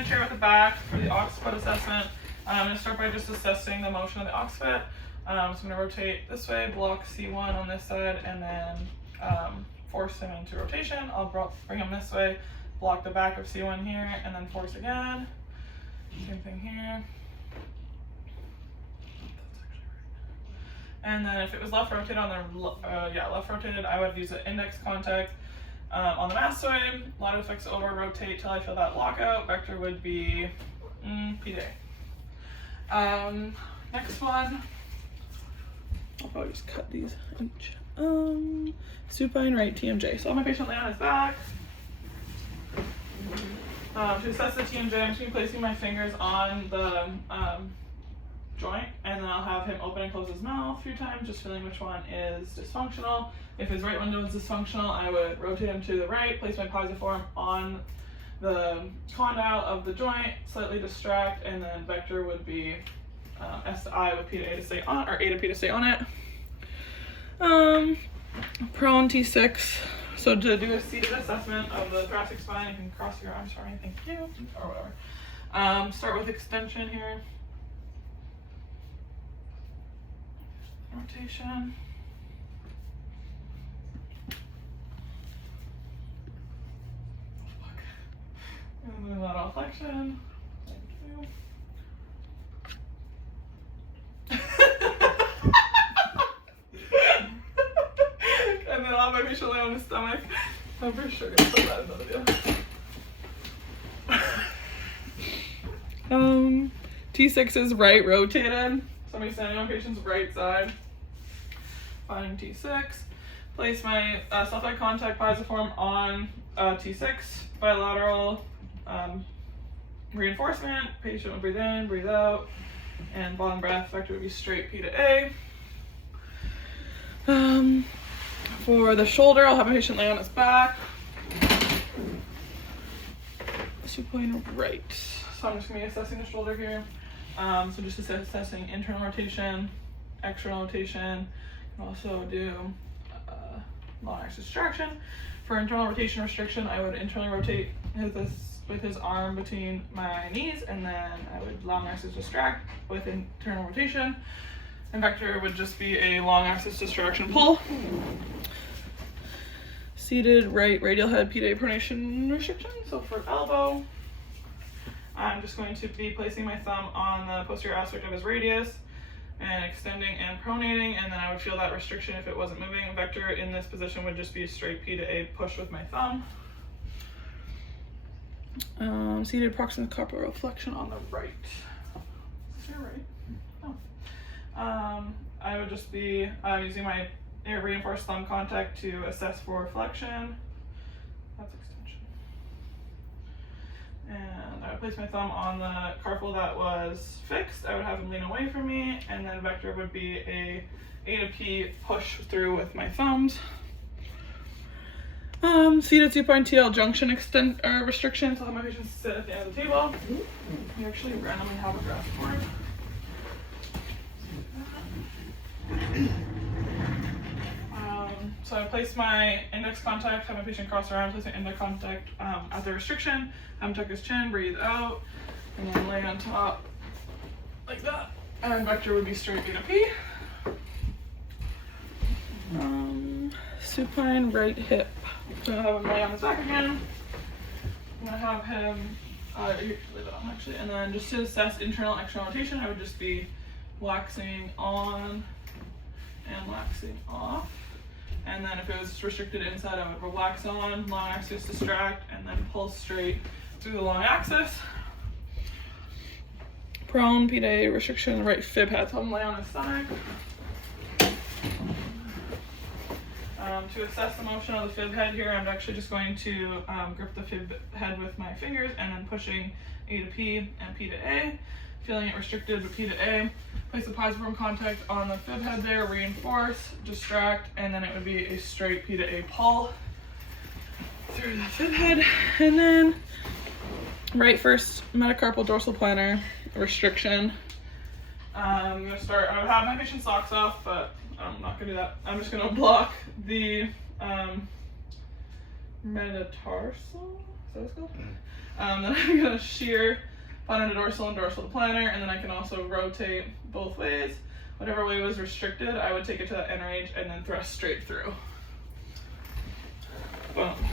stand chair with the back for the occiput assessment. I'm going to start by just assessing the motion of the occiput. So I'm going to rotate this way, block C1 on this side, and then force him into rotation. I'll bring him this way, block the back of C1 here, and then force again. Same thing here. And then if it was left rotated on the left rotated, I would use an index contact on the mastoid. Lateral fix over, rotate till I feel that lockout. Vector would be P to A. Next one, I'll probably just cut these each. Supine right TMJ. So I'll have my patient lay on his back. To assess the TMJ, I'm just going to be placing my fingers on the joint, and then I'll have him open and close his mouth a few times, just feeling which one is dysfunctional. If his right window is dysfunctional, I would rotate him to the right, place my pisiform on the condyle of the joint, slightly distract, and then vector would be S to I with P to A to stay on, or A to P to stay on it. Prone T6. So to do a seated assessment of the thoracic spine, you can cross your arms for me, thank you, or whatever. Start with extension here. Rotation. And then lateral flexion. Thank you. And then I'll have my patient lay on his stomach. I'm for sure gonna put that in the video. T6 is right rotated. So I'm standing on patient's right side. Finding T6. Place my sulfide contact pisiform on T6. Bilateral reinforcement. Patient would breathe in, breathe out. And bottom breath, vector would be straight P to A. For the shoulder, I'll have a patient lay on his back. Supine right. So I'm just going to be assessing the shoulder here. So just assessing internal rotation, external rotation. You can also do long axis distraction. For internal rotation restriction, I would internally rotate with his arm between my knees, and then I would long axis distract with internal rotation. And vector would just be a long axis distraction pull. Seated right radial head P to A pronation restriction. So for elbow, I'm just going to be placing my thumb on the posterior aspect of his radius and extending and pronating, and then I would feel that restriction if it wasn't moving. Vector in this position would just be a straight P to A push with my thumb. Seated proximal carpal flexion on the right. Is this your right? Oh. I would just be using my reinforced thumb contact to assess for flexion. That's extension. And I would place my thumb on the carpal that was fixed. I would have him lean away from me, and then vector would be a to P push through with my thumbs. Seated supine TL junction restriction. So I'll have my patients sit at the end of the table. We actually randomly have a graph for it. So I place my index contact, have my patient cross their arms, place my index contact at the restriction, have him tuck his chin, breathe out, and then lay on top like that. And then vector would be straight B to P. Supine right hip. So I'm gonna have him lay on his back again. I'm gonna have him, leave it on actually, and then just to assess internal external rotation, I would just be waxing on and waxing off. And then if it was restricted inside, I would relax on, long axis distract, and then pull straight through the long axis. Prone, P to A restriction, right fib head, so I'm lay on his stomach. To assess the motion of the fib head here, I'm actually just going to grip the fib head with my fingers and then pushing A to P and P to A. Feeling it restricted but P to A. Place the pisiform contact on the fib head there, reinforce, distract, and then it would be a straight P to A pull through the fib head. And then right first metacarpal dorsal plantar restriction. I'm gonna start, I would have my patient socks off, but I'm not gonna do that. I'm just gonna block the metatarsal. Is that what it's called? Then I'm gonna shear plantar to dorsal and dorsal to plantar, and then I can also rotate both ways. Whatever way was restricted, I would take it to that end range and then thrust straight through. Boom.